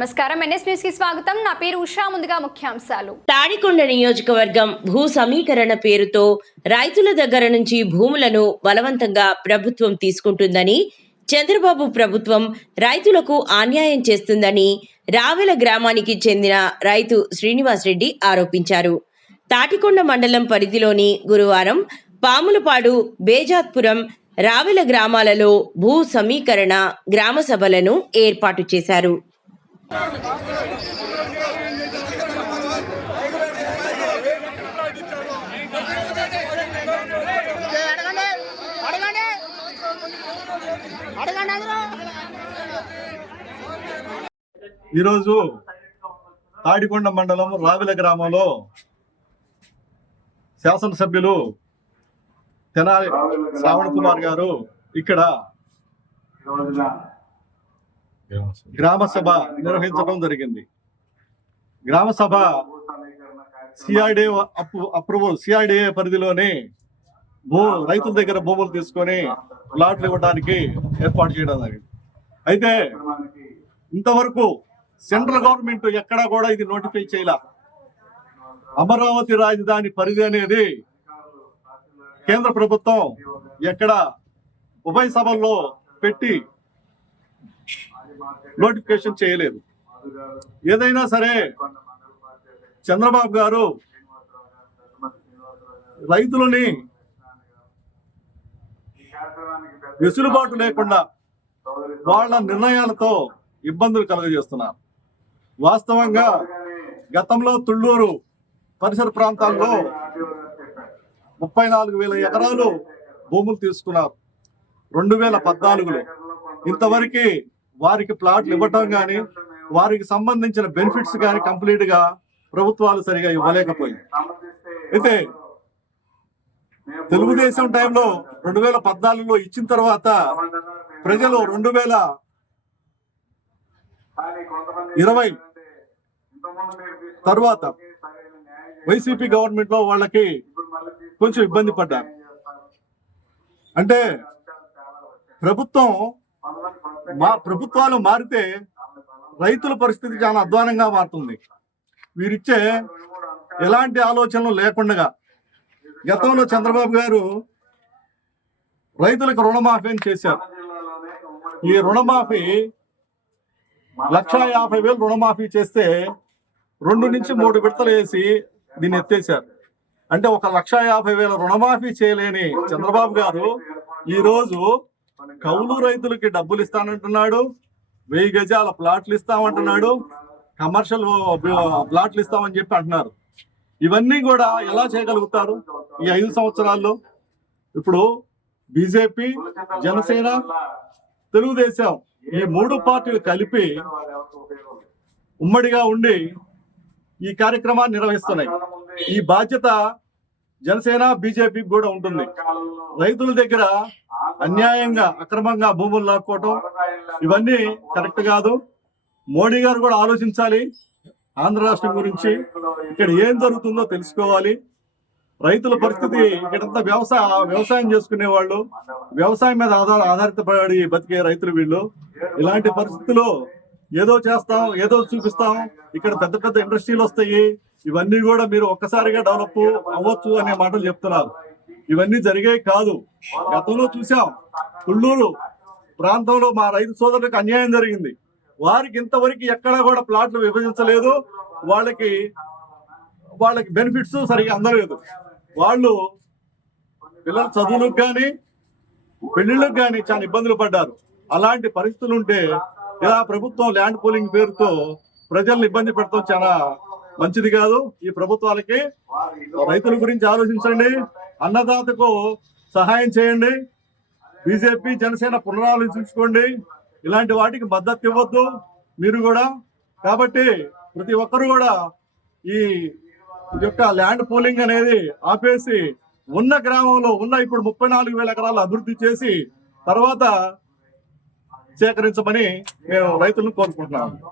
నమస్కారం, NS news కి స్వాగతం. నా పేరు ఉషా. ముందుగా ముఖ్యాంశాలు. తాడికొండ నియోజకవర్గం భూ సమీకరణ పేరుతో రైతుల దగ్గర నుంచి భూములను బలవంతంగా ప్రభుత్వం తీసుకుంటుందని, చంద్రబాబు ప్రభుత్వం రైతులకు అన్యాయం చేస్తుందని రావెల గ్రామానికి చెందిన రైతు శ్రీనివాస్ రెడ్డి ఆరోపించారు. తాటికొండ మండలం పరిధిలోని గురువారం పాములపాడు, బేజాత్పురం, రావెల గ్రామాలలో భూ సమీకరణ గ్రామ సభలను ఏర్పాటు చేశారు. ఈరోజు తాడికొండ మండలం రావెల గ్రామంలో శాసనసభ్యులు తెనాలి శ్రావణ్ కుమార్ గారు ఇక్కడ గ్రామ సభ నిర్వహించడం జరిగింది. గ్రామ సభ సిఆర్డిఏ పరిధిలోనే రైతుల దగ్గర భూములు తీసుకొని ప్లాట్లు ఇవ్వడానికి ఏర్పాటు చేయడం జరిగింది. అయితే ఇంతవరకు సెంట్రల్ గవర్నమెంట్ ఎక్కడా కూడా ఇది నోటిఫై చేయాల. అమరావతి రాజధాని పరిధి అనేది కేంద్ర ప్రభుత్వం ఎక్కడ ఉభయ సభల్లో పెట్టి నోటిఫికేషన్ చేయలేదు. ఏదైనా సరే చంద్రబాబు గారు రైతులని వెసులుబాటు లేకుండా వాళ్ళ నిర్ణయాలతో ఇబ్బందులు కలుగజేస్తున్నారు. వాస్తవంగా గతంలో తుళ్ళూరు పరిసర ప్రాంతాల్లో 34,000 ఎకరాలు భూములు తీసుకున్నారు 2014లో. ఇంతవరకు వారికి ప్లాట్లు ఇవ్వటం కానీ, వారికి సంబంధించిన బెనిఫిట్స్ కానీ కంప్లీట్ గా ప్రభుత్వాలు సరిగా ఇవ్వలేకపోయింది. అయితే తెలుగుదేశం టైంలో 2014లో ఇచ్చిన తర్వాత ప్రజలు 2020 తర్వాత వైసీపీ గవర్నమెంట్ లో వాళ్ళకి కొంచెం ఇబ్బంది పడ్డారు. అంటే ప్రభుత్వాలు మారితే రైతుల పరిస్థితి చాలా అధ్వానంగా మారుతుంది. వీరిచ్చే ఎలాంటి ఆలోచనలు లేకుండా గతంలో చంద్రబాబు గారు రైతులకు రుణమాఫీ చేశారు. ఈ రుణమాఫీ 1,50,000 రుణమాఫీ చేస్తే 2 నుంచి 3 విడతలు వేసి దీన్ని ఎత్తేసారు. అంటే 1,50,000 రుణమాఫీ చేయలేని చంద్రబాబు గారు ఈరోజు కౌలు రైతులకి డబ్బులు ఇస్తానంటున్నాడు, 1000 గజాల ప్లాట్లు ఇస్తామంటున్నాడు, కమర్షియల్ ప్లాట్లు ఇస్తామని చెప్పి అంటున్నారు. ఇవన్నీ కూడా ఎలా చేయగలుగుతారు ఈ 5 సంవత్సరాల్లో? ఇప్పుడు బీజేపీ, జనసేన, తెలుగుదేశం ఈ 3 పార్టీలు కలిపి ఉమ్మడిగా ఉండి ఈ కార్యక్రమాన్ని నిర్వహిస్తున్నాయి. ఈ బాధ్యత జనసేన, బీజేపీ కూడా ఉంటుంది. రైతుల దగ్గర అన్యాయంగా అక్రమంగా భూములు లాక్కోవటం ఇవన్నీ కరెక్ట్ కాదు. మోడీ గారు కూడా ఆలోచించాలి. ఆంధ్ర రాష్ట్రం గురించి ఇక్కడ ఏం జరుగుతుందో తెలుసుకోవాలి. రైతుల పరిస్థితి ఇక్కడంతా వ్యవసాయం చేసుకునే వాళ్ళు, వ్యవసాయం మీద ఆధారితపడి బతికే రైతులు వీళ్ళు. ఇలాంటి పరిస్థితుల్లో ఏదో చేస్తాం, ఏదో చూపిస్తాం, ఇక్కడ పెద్ద పెద్ద ఇండస్ట్రీలు వస్తాయి, ఇవన్నీ కూడా మీరు ఒక్కసారిగా డెవలప్ అవ్వచ్చు అనే మాటలు చెప్తున్నారు. ఇవన్నీ జరిగేవి కాదు. గతంలో చూసాం, తుళ్ళూరు ప్రాంతంలో మా రైతు సోదరులకు అన్యాయం జరిగింది. వారికి ఇంతవరకు ఎక్కడా కూడా ప్లాట్లు విభజించలేదు. వాళ్ళకి బెనిఫిట్స్ సరిగా అందలేదు. వాళ్ళు పిల్లల చదువులకు కానీ, పెళ్లిళ్ళకు కానీ చాలా ఇబ్బందులు పడ్డారు. అలాంటి పరిస్థితులు ఉంటే ఇలా ప్రభుత్వం ల్యాండ్ పూలింగ్ పేరుతో ప్రజల్ని ఇబ్బంది పెడతాం చాలా మంచిది కాదు. ఈ ప్రభుత్వాలకి రైతుల గురించి ఆలోచించండి, అన్నదాతకు సహాయం చేయండి. బీజేపీ, జనసేన పునరాలోచించుకోండి. ఇలాంటి వాటికి మద్దతు ఇవ్వద్దు మీరు కూడా. కాబట్టి ప్రతి ఒక్కరు కూడా ఈ యొక్క ల్యాండ్ పూలింగ్ అనేది ఆపేసి ఉన్న గ్రామంలో ఇప్పుడు 34,000 ఎకరాలు అభివృద్ధి చేసి తర్వాత సేకరించమని మేము రైతులను కోరుకుంటున్నాము.